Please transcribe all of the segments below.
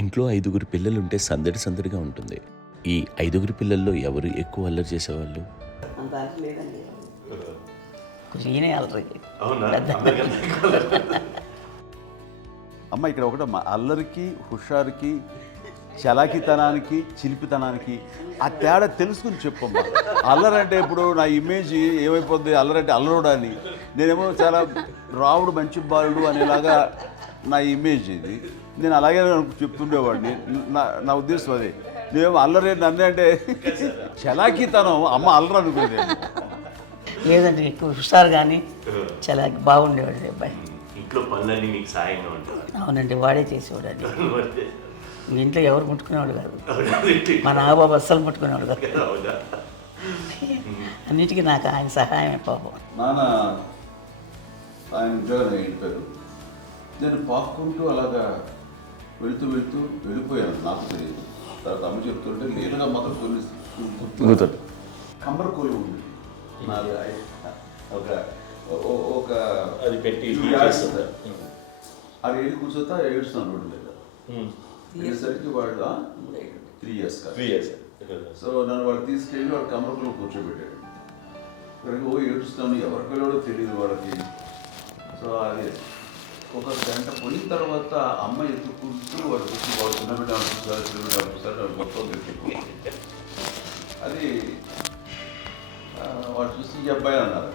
ఇంట్లో ఐదుగురు పిల్లలుంటే సందడి సందడిగా ఉంటుంది. ఈ ఐదుగురు పిల్లల్లో ఎవరు ఎక్కువ అల్లరి చేసేవాళ్ళు? అంత ఆశ లేదండి. కొంచెం ఈయనే అల్లరి. అమ్మ ఇక్కడ ఒకటమ్మా, అల్లరికి హుషారుకి చలాకితనానికి చిలిపితనానికి ఆ తేడా తెలుసుకుని చెప్పమ్మా. అల్లరి అంటే ఇప్పుడు నా ఇమేజ్ ఏమైపోద్ది, అల్లరి అంటే అల్లరుడు అని, నేనేమో చాలా రావుడు మంచి బాలుడు అనేలాగా నా ఇమేజ్ ఇది. నేను అలాగే చెప్తుండేవాడిని. నా ఉద్దేశం అదే. నేనేమో అల్లరి నన్ను అంటే చలాకితనం, అమ్మ అల్లరి అనుకునేది. లేదండి, ఎక్కువ హుషారు కానీ చాలా బాగుండేవాడు అబ్బాయి. ఇంట్లో పనులన్నీ మీకు సాయంగా ఉంటాయి? అవునండి, వాడే చేసేవాడు అది. ఇంట్లో ఎవరు ముట్టుకునేవాడు కాదు, మా నాగబాబు అస్సలు ముట్టుకునేవాడు కాదు. అన్నిటికీ నాకు ఆయన సహాయమే పాపం. నాన్న ఆయన ఉద్యోగం వెళ్ళిపోయారు. నేను పాక్కుంటూ అలాగా వెళుతూ వెళ్ళిపోయాను, నాకు తెలియదు. తర్వాత అమ్మ చెప్తుంటే లేదుగా మాత్రం కొన్ని కంబర్ కోలు ఉంది నాది. ఒక అది పెట్టి అది వెళ్ళి కూర్చోతా ఏడుస్తున్నాను రోడ్డు మీద. ఏసరికి వాళ్ళు 3 years సో నన్ను వాళ్ళు తీసుకెళ్ళి వాడు కమరకులు కూర్చోబెట్టాడు. ఇక్కడికి ఏడుస్తున్నాను, ఎవరి పిల్లడో తెలియదు వాళ్ళకి. సో అది ఒక గంట పోయిన తర్వాత అమ్మ ఎత్తుకుంటూ వాడు కూర్చో, వాడు చిన్నబిడ్డ చూసారు మొత్తం పెట్టి అది వాడు చూసి ఈ అబ్బాయి అన్నారు.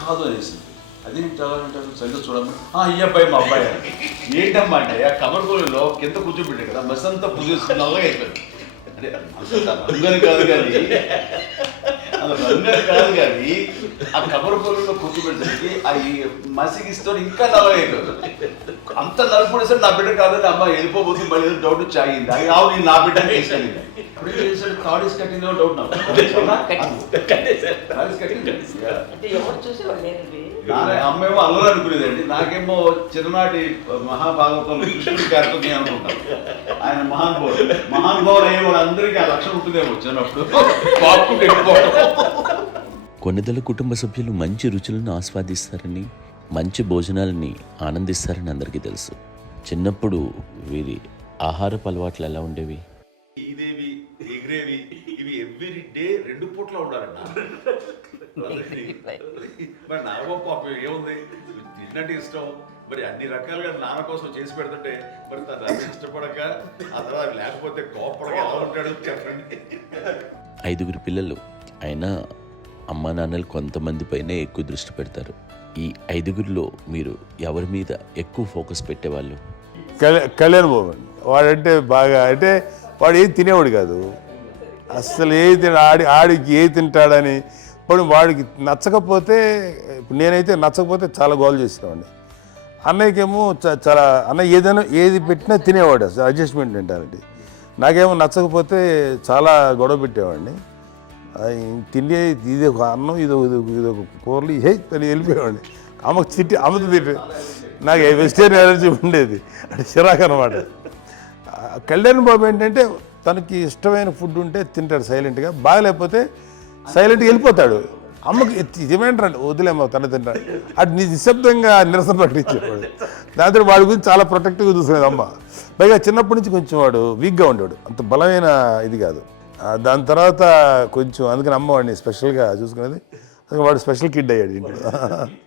కాదు అనేసింది. అది చాలంటారు సరిగ్గా చూడమ్మా, ఈ అబ్బాయి మా అబ్బాయి అని. ఏంటమ్మా అంటే ఆ కమర్గోలులో కింద కూర్చోబెట్టాడు కదా, బస్ అంతా పూజేసుకుని అలాగే అయిపోయాడు. అంటే రంగని కాదు కానీ ఆ కమర్గోలులో కూర్చోబెట్టడానికి ఆ మసిగిస్తూ ఇంకా నల్లగా అయిపోయాడు. అంత నలుపుడేసాడు నా బిడ్డ కాదని అమ్మ వెళ్ళిపోబోతుంది. మళ్ళీ డౌట్ చాయింది. అది రావు, నేను నా బిడ్డని తీసుకెళ్ళింది. అప్పుడు ఏం చేశాడు, థాడీస్ కట్టిందో డౌట్ నాకు. ఎవరు చూసేవాడు లేదండి. అమ్మేమో అల్లరి అనుకునేదండి, నాకేమో చిన్ననాటి మహాభాగవతంలో కృష్ణుడి క్యారెక్టర్ అనుకుంటాను. ఆయన మహానుభావుడు అయ్యే వాళ్ళందరికీ ఆ లక్షణం ఉంటుందేమో చిన్నప్పుడు. కొన్నిదల కుటుంబ సభ్యులు మంచి రుచులను ఆస్వాదిస్తారని, మంచి భోజనాలని ఆనందిస్తారని అందరికీ తెలుసు. చిన్నప్పుడు వీరి ఆహారపు అలవాట్లు ఎలా ఉండేవి? ఇదేవి ఎగిరేవి ఇవి ఎవ్రీ డే 2 పూట్ల ఉండాలంట. మరి నాగబాబు పాపం ఏముంది, తిన్నట్టు ఇష్టం. మరి అన్ని రకాలుగా నాన్న కోసం చేసి పెడుతుంటే మరి తను అది ఇష్టపడక ఆ తర్వాత లేకపోతే కోపడగా ఎలా ఉంటాడు చెప్పండి. ఐదుగురు పిల్లలు అయినా అమ్మా నాన్నలు కొంతమంది పైనే ఎక్కువ దృష్టి పెడతారు. ఈ ఐదుగురిలో మీరు ఎవరి మీద ఎక్కువ ఫోకస్ పెట్టేవాళ్ళు? కళ్యాణ్ బాబు అండి. వాడంటే బాగా, అంటే వాడు ఏది తినేవాడు కాదు అసలు. ఆడికి ఏది తింటాడని ఇప్పుడు వాడికి నచ్చకపోతే, ఇప్పుడు నేనైతే నచ్చకపోతే చాలా గోల్ చేసేవాడిని. అన్నయ్యకేమో చాలా అన్నయ్య ఏది పెట్టినా తినేవాడు, అసలు అడ్జస్ట్మెంట్ తింటానండి. నాకేమో నచ్చకపోతే చాలా గొడవ పెట్టేవాడిని. తిండి ఇది ఒక అన్నం, ఇది ఒక కూరలు అని వెళ్ళిపోయేవాడిని. అమ్మకు అమ్మతో తిట్టి నాకు వెజిటేరియన్ ఎలర్జీ ఉండేది, అంటే చిరాకు అనమాట. కళ్యాణ్ బాబు ఏంటంటే తనకి ఇష్టమైన ఫుడ్ ఉంటే తింటాడు సైలెంట్గా, బాగలేకపోతే సైలెంట్గా వెళ్ళిపోతాడు. అమ్మకి ఇదేమేంటారండి, వదిలేమో తన తింటాడు. అటు నిశ్శబ్దంగా నిరసన ప్రకటించేవాడు. దాంతో వాడి గురించి చాలా ప్రొటెక్టివ్గా చూసుకునేది అమ్మ. పైగా చిన్నప్పటి నుంచి కొంచెం వాడు వీక్గా ఉండేవాడు, అంత బలమైన ఇది కాదు. దాని తర్వాత కొంచెం అందుకని అమ్మ వాడిని స్పెషల్గా చూసుకునేది. వాడు స్పెషల్ కిడ్ అయ్యాడు ఇంట్లో.